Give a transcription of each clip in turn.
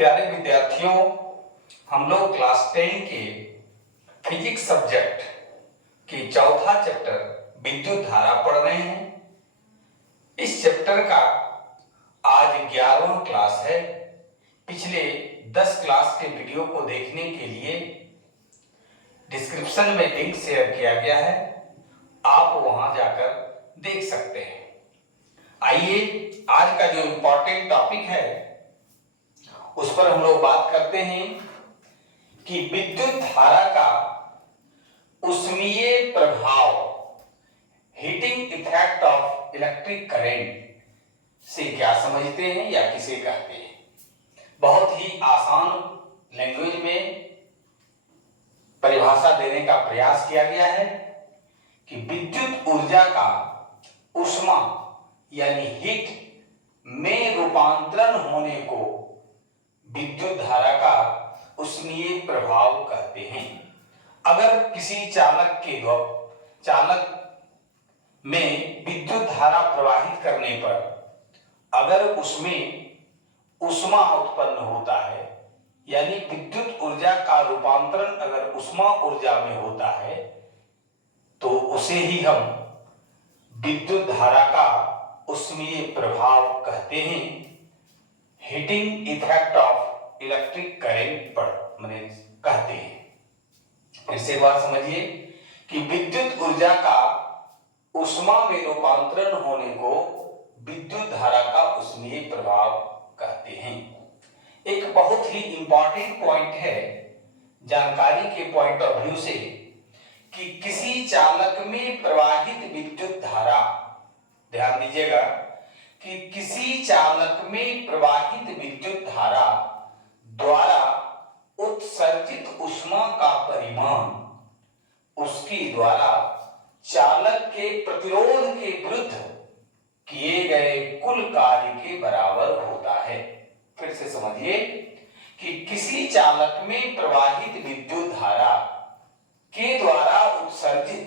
प्यारे विद्यार्थियों, हम लोग क्लास 10 के फिजिक्स सब्जेक्ट के चौथा चैप्टर विद्युत धारा पढ़ रहे हैं। इस चैप्टर का आज 11वां क्लास है। पिछले 10 क्लास के वीडियो को देखने के लिए डिस्क्रिप्शन में लिंक शेयर किया गया है, आप वहां जाकर देख सकते हैं। आइए आज का जो इम्पोर्टेंट टॉपिक है उस पर हम लोग बात करते हैं कि विद्युत धारा का ऊष्मीय प्रभाव, heating effect of electric current से क्या समझते हैं या किसे कहते हैं। बहुत ही आसान लैंग्वेज में परिभाषा देने का प्रयास किया गया है कि विद्युत ऊर्जा का ऊष्मा यानी हीट में रूपांतरण होने को विद्युत धारा का ऊष्मीय प्रभाव कहते हैं। अगर किसी चालक में विद्युत धारा प्रवाहित करने पर अगर उसमें ऊष्मा उत्पन्न होता है, यानी विद्युत ऊर्जा का रूपांतरण अगर ऊष्मा ऊर्जा में होता है, तो उसे ही हम विद्युत धारा का ऊष्मीय प्रभाव कहते हैं। Heating effect of electric current पर मैंने कहते हैं। फिर से बात समझिए कि विद्युत ऊर्जा का ऊष्मा में रूपांतरण होने को विद्युत धारा का ऊष्मीय प्रभाव कहते हैं। एक बहुत ही इंपॉर्टेंट पॉइंट है जानकारी के पॉइंट ऑफ व्यू से कि किसी चालक में प्रवाहित विद्युत धारा, ध्यान दीजिएगा कि किसी चालक में प्रवाहित विद्युत धारा द्वारा उत्सर्जित ऊष्मा का परिमाण उसके द्वारा चालक के प्रतिरोध के विरुद्ध किए गए कुल कार्य के बराबर होता है। फिर से समझिए कि किसी चालक में प्रवाहित विद्युत धारा के द्वारा उत्सर्जित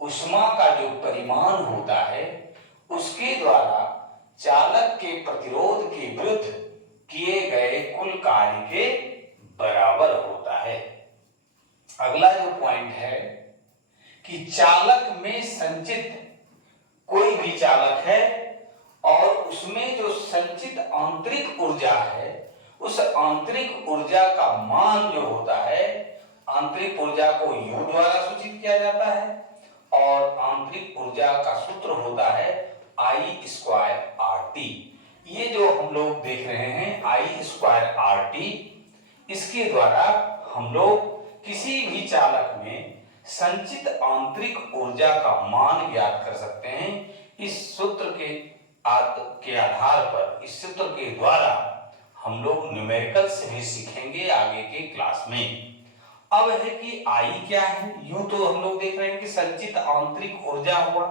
ऊष्मा का जो परिमाण होता है उसके द्वारा चालक के प्रतिरोध के विरुद्ध किए गए कुल कार्य के बराबर होता है। अगला जो पॉइंट है कि चालक में संचित, कोई भी चालक है और उसमें जो संचित आंतरिक ऊर्जा है, उस आंतरिक ऊर्जा का मान जो होता है, आंतरिक ऊर्जा को U द्वारा सूचित किया जाता है और आंतरिक ऊर्जा का सूत्र होता है I²RT। ये जो हम लोग देख रहे हैं I²RT, इसके द्वारा हम लोग किसी भी चालक में संचित आंतरिक ऊर्जा का मान ज्ञात कर सकते हैं। इस सूत्र के आधार पर, इस सूत्र के द्वारा हम लोग न्यूमेरिकल से भी सीखेंगे आगे के क्लास में। अब है कि I क्या है। यूं तो हम लोग देख रहे हैं कि संचित आंतरिक ऊर्जा हुआ,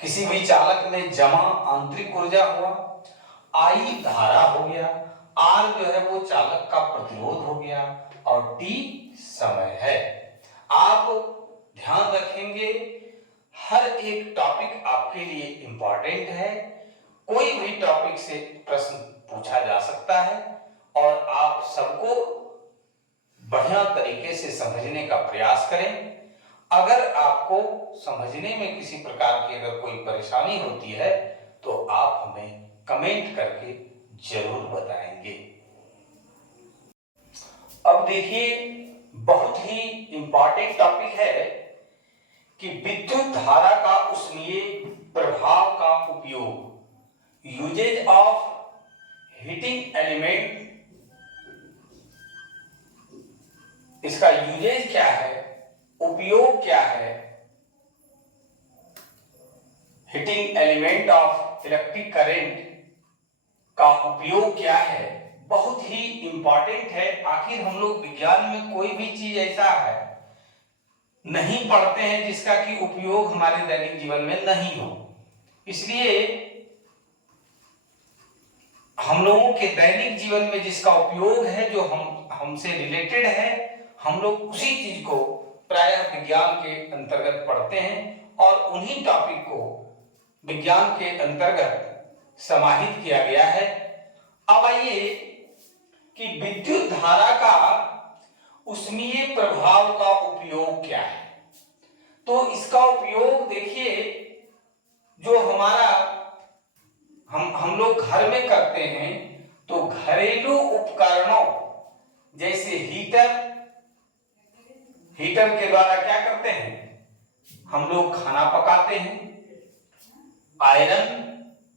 किसी भी चालक में जमा आंतरिक ऊर्जा हुआ। I धारा हो गया, R जो है वो चालक का प्रतिरोध हो गया और T समय है। आप ध्यान रखेंगे हर एक टॉपिक आपके लिए इंपॉर्टेंट है। कोई भी टॉपिक से प्रश्न पूछा जा सकता है और आप सबको बढ़िया तरीके से समझने का प्रयास करें। अगर आपको समझने में किसी प्रकार की अगर कोई परेशानी होती है तो आप हमें कमेंट करके जरूर बताएंगे। अब देखिए, बहुत ही इंपॉर्टेंट टॉपिक है कि विद्युत धारा का ऊष्मीय प्रभाव का उपयोग, यूजेज ऑफ हीटिंग एलिमेंट। इसका यूजेज क्या है, उपयोग क्या है, heating element of electric current का उपयोग क्या है, बहुत ही इंपॉर्टेंट है। आखिर हम लोग विज्ञान में कोई भी चीज ऐसा है नहीं पढ़ते हैं जिसका कि उपयोग हमारे दैनिक जीवन में नहीं हो। इसलिए हम लोगों के दैनिक जीवन में जिसका उपयोग है, जो हमसे रिलेटेड है, हम लोग उसी चीज को प्रायः विज्ञान के अंतर्गत पढ़ते हैं और उन्हीं टॉपिक को विज्ञान के अंतर्गत समाहित किया गया है। अब आइए कि विद्युत धारा का उष्मीय प्रभाव का उपयोग क्या है। तो इसका उपयोग देखिए, जो हमारा हम लोग घर में करते हैं, तो घरेलू उपकरणों जैसे हीटर के द्वारा क्या करते हैं, हम लोग खाना पकाते हैं, आयरन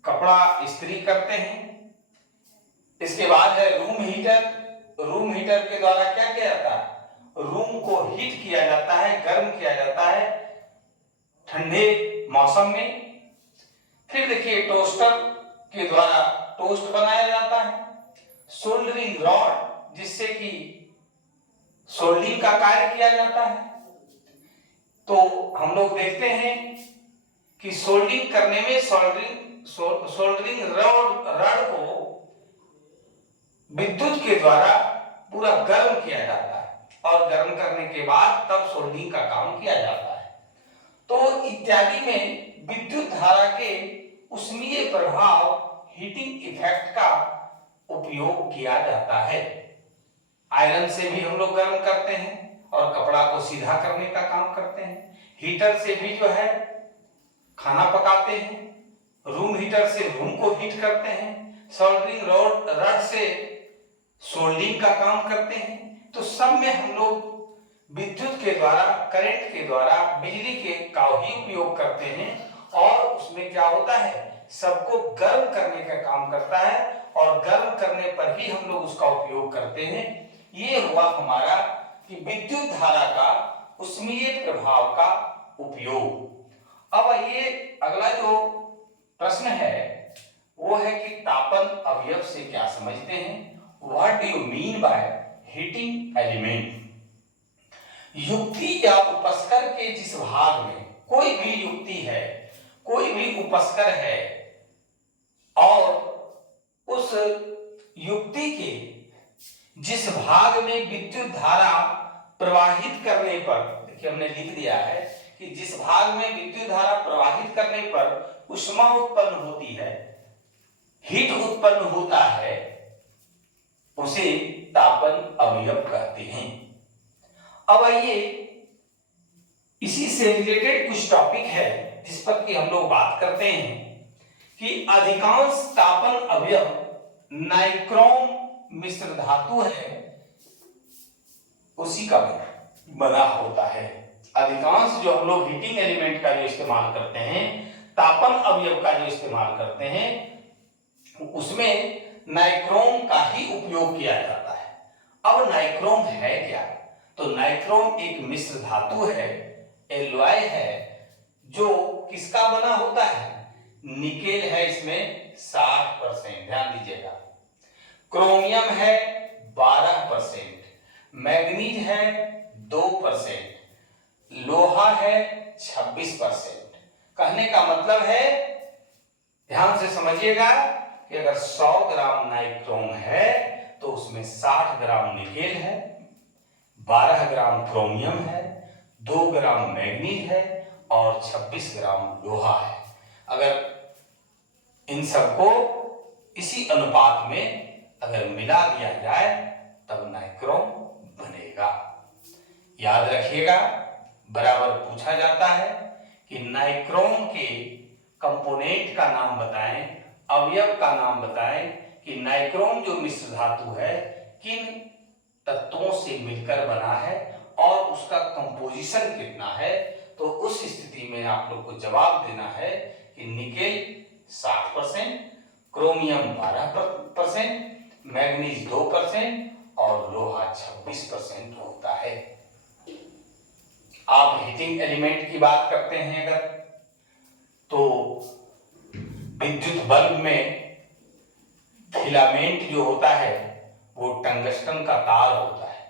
कपड़ा इस्त्री करते हैं। इसके बाद है रूम हीटर के द्वारा क्या किया जाता है, रूम को हीट किया जाता है, गर्म किया जाता है ठंडे मौसम में। फिर देखिए टोस्टर के द्वारा टोस्ट बनाया जाता है, सोल्डरिंग रॉड जिससे कि सोल्डिंग का कार्य किया जाता है। तो हम लोग देखते हैं कि सोल्डिंग करने में सोल्डरिंग रॉड को विद्युत के द्वारा पूरा गर्म किया जाता है और गर्म करने के बाद तब सोल्डिंग का काम किया जाता है। तो इत्यादि में विद्युत धारा के उष्मीय प्रभाव हीटिंग इफेक्ट का उपयोग किया जाता है। आयरन से भी हम लोग गर्म करते हैं और कपड़ा को सीधा करने का काम करते हैं। हीटर से भी जो है खाना पकाते हैं, रूम हीटर से रूम को हीट करते हैं, सोल्डरिंग रॉड से सोल्डिंग का काम करते हैं। तो सब में हम लोग विद्युत के द्वारा, करंट के द्वारा, बिजली के का ही उपयोग करते हैं और उसमें क्या होता है, सबको गर्म करने का काम करता है और गर्म करने पर ही हम लोग उसका उपयोग करते हैं। ये हुआ हमारा कि विद्युत धारा का उष्मीय प्रभाव का उपयोग। अब ये अगला जो प्रश्न है वो है कि तापन अवयव से क्या समझते हैं। What do you mean by heating element. युक्ति या उपस्कर के जिस भाग में कोई भी युक्ति है, कोई भी उपस्कर है और उस युक्ति के जिस भाग में विद्युत धारा प्रवाहित करने पर, देखिए हमने लिख दिया है कि जिस भाग में विद्युत धारा प्रवाहित करने पर ऊष्मा उत्पन्न होती है, हीट उत्पन्न होता है, उसे तापन अवयव कहते हैं। अब आइए इसी से रिलेटेड कुछ टॉपिक है जिस पर कि हम लोग बात करते हैं कि अधिकांश तापन अवयव नाइक्रोम मिश्र धातु है उसी का बना होता है। अधिकांश जो हम लोग हीटिंग एलिमेंट का जो इस्तेमाल करते हैं, तापन अवयव का जो इस्तेमाल करते हैं, उसमें नाइक्रोम का ही उपयोग किया जाता है। अब नाइक्रोम है क्या, तो नाइक्रोम एक मिश्र धातु है, एलॉय है, जो किसका बना होता है, निकेल है, इसमें 60%, ध्यान दीजिएगा। क्रोमियम है 12%, मैग्नीज है 2%, लोहा है 26%। कहने का मतलब है, ध्यान से समझिएगा कि अगर 100 ग्राम नाइक्रोम है तो उसमें 60 ग्राम निकेल है, 12 ग्राम क्रोमियम है, 2 ग्राम मैग्नीज है और 26 ग्राम लोहा है। अगर इन सबको इसी अनुपात में अगर मिला दिया जाए तब नाइक्रोम बनेगा। याद रखिएगा, बराबर पूछा जाता है कि नाइक्रोम के कंपोनेंट का नाम बताएं, अवयव का नाम बताएं कि नाइक्रोम जो मिश्र धातु है किन तत्वों से मिलकर बना है और उसका कंपोजिशन कितना है। तो उस स्थिति में आप लोग को जवाब देना है कि निकेल 60%, क्रोमियम 12%, मैग्नीज 2% और लोहा 26% होता है। आप हीटिंग एलिमेंट की बात करते हैं अगर, तो विद्युत बल्ब में फिलामेंट जो होता है वो टंगस्टन का तार होता है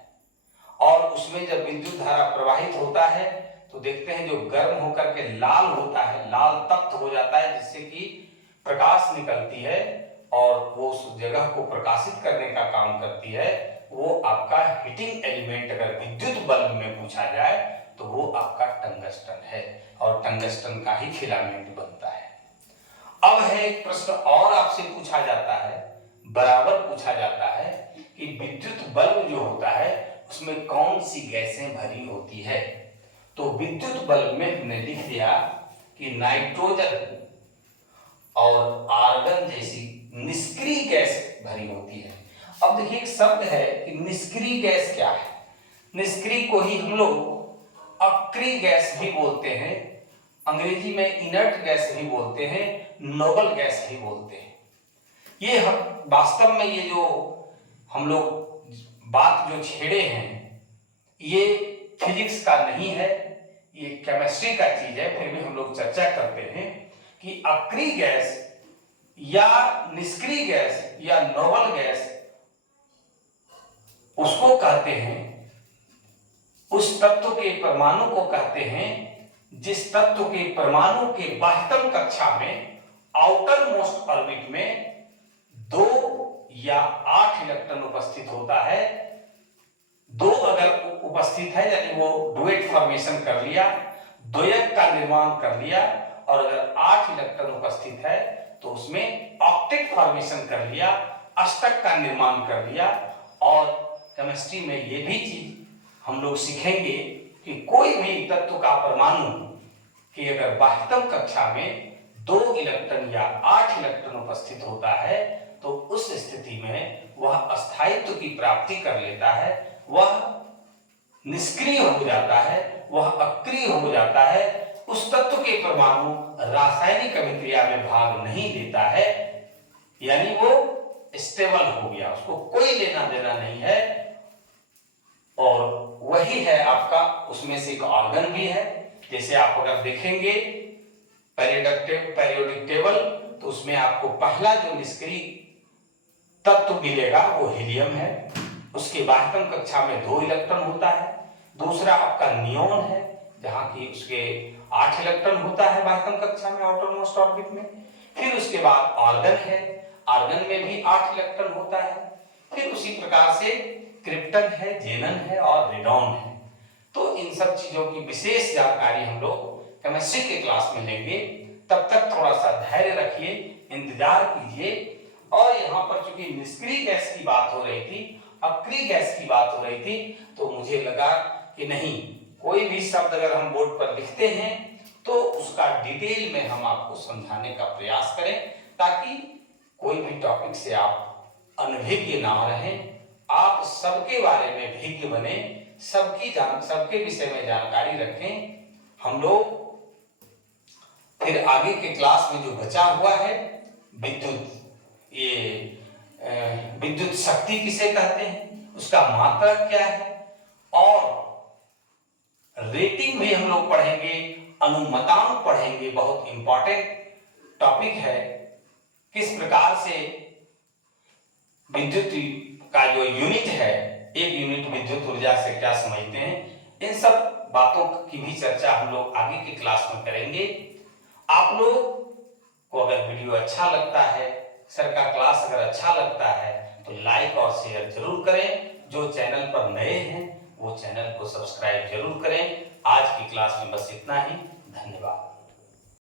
और उसमें जब विद्युत धारा प्रवाहित होता है तो देखते हैं जो गर्म होकर के लाल होता है, लाल तप्त हो जाता है, जिससे कि प्रकाश निकलती है और वो उस जगह को प्रकाशित करने का काम करती है। वो आपका हीटिंग एलिमेंट अगर विद्युत बल्ब में पूछा जाए तो वो आपका टंगस्टन है और टंगस्टन का ही फिलामेंट बनता है। अब है एक प्रश्न और आपसे पूछा जाता है, बराबर पूछा जाता है कि विद्युत बल्ब जो होता है उसमें कौन सी गैसें भरी होती है, तो विद्युत बल्ब में हमने लिख दिया कि नाइट्रोजन और आर्गन जैसी निष्क्रिय गैस भरी होती है। अब देखिए एक शब्द है कि निष्क्रिय गैस क्या है। निष्क्रिय को ही हम लोग अक्रिय गैस भी बोलते हैं, अंग्रेजी में इनर्ट गैस भी बोलते हैं, नोबल गैस भी बोलते हैं। ये वास्तव में ये जो हम लोग बात जो छेड़े हैं ये फिजिक्स का नहीं है, ये केमिस्ट्री का चीज है। फिर भी हम लोग चर्चा करते हैं कि अक्रिय गैस या निष्क्रिय गैस या नोबल गैस उसको कहते हैं, उस तत्व के परमाणु को कहते हैं जिस तत्व के परमाणु के बाह्यतम कक्षा में आउटर मोस्ट ऑर्बिट में 2 या 8 इलेक्ट्रॉन उपस्थित होता है। 2 अगर उपस्थित है यानी वो डुएट फॉर्मेशन कर लिया, द्वयक का निर्माण कर लिया, और अगर 8 इलेक्ट्रॉन उपस्थित है तो उसमें ऑक्टेट फॉर्मेशन कर लिया, अष्टक का निर्माण कर लिया। और केमिस्ट्री में ये भी चीज हम लोग सीखेंगे कि कोई भी तत्व का परमाणु की अगर बाह्यतम कक्षा में 2 इलेक्ट्रॉन या 8 इलेक्ट्रॉन उपस्थित होता है तो उस स्थिति में वह अस्थायित्व की प्राप्ति कर लेता है, वह निष्क्रिय हो जाता है, वह अक्रिय हो जाता है। उस तत्व के परमाणु रासायनिक अभिक्रिया में भाग नहीं लेता है, यानी वो स्टेबल हो गया, उसको कोई लेना देना नहीं है। और वही है आपका, उसमें से एक ऑर्गन भी है। जैसे आप अगर देखेंगे पेरियोडिक टेबल तो उसमें आपको पहला जो निष्क्रिय तत्व मिलेगा वो हीलियम है, उसके बाह्यतम कक्षा में 2 इलेक्ट्रॉन होता है। दूसरा आपका नियोन है जहां की उसके 8 इलेक्ट्रॉन होता है बाह्यतम कक्षा में आउटर मोस्ट ऑर्बिट में। फिर उसके बाद आर्गन है, आर्गन में भी 8 इलेक्ट्रॉन होता है। फिर उसी प्रकार से क्रिप्टन है, जेनन है और रेडॉन है। तो इन सब चीजों की विशेष जानकारी हम लोग केमिस्ट्री के क्लास में लेंगे। तब तक थोड़ा सा धैर्य रखिए, इंतजार कीजिए। और यहाँ पर चूंकि निष्क्रिय गैस की बात हो रही थी, अक्रिय गैस की बात हो रही थी, तो मुझे लगा कि नहीं, कोई भी शब्द अगर हम बोर्ड पर लिखते हैं तो उसका डिटेल में हम आपको समझाने का प्रयास करें, ताकि कोई भी टॉपिक से आप अनभिज्ञ ना रहें, आप सबके बारे में भिज्ञ बने, सबके विषय में जानकारी रखें। हम लोग फिर आगे के क्लास में जो बचा हुआ है विद्युत, ये विद्युत शक्ति किसे कहते हैं, उसका मात्रक क्या है, और रेटिंग भी हम लोग पढ़ेंगे, अनुमतांक पढ़ेंगे। बहुत इंपॉर्टेंट टॉपिक है, किस प्रकार से विद्युत का जो यूनिट है, 1 यूनिट विद्युत ऊर्जा से क्या समझते हैं, इन सब बातों की भी चर्चा हम लोग आगे की क्लास में करेंगे। आप लोग को अगर वीडियो अच्छा लगता है, सर का क्लास अगर अच्छा लगता है तो लाइक और शेयर जरूर करें। जो चैनल पर नए हैं वो चैनल को सब्सक्राइब जरूर करें। आज की क्लास में बस इतना ही, धन्यवाद।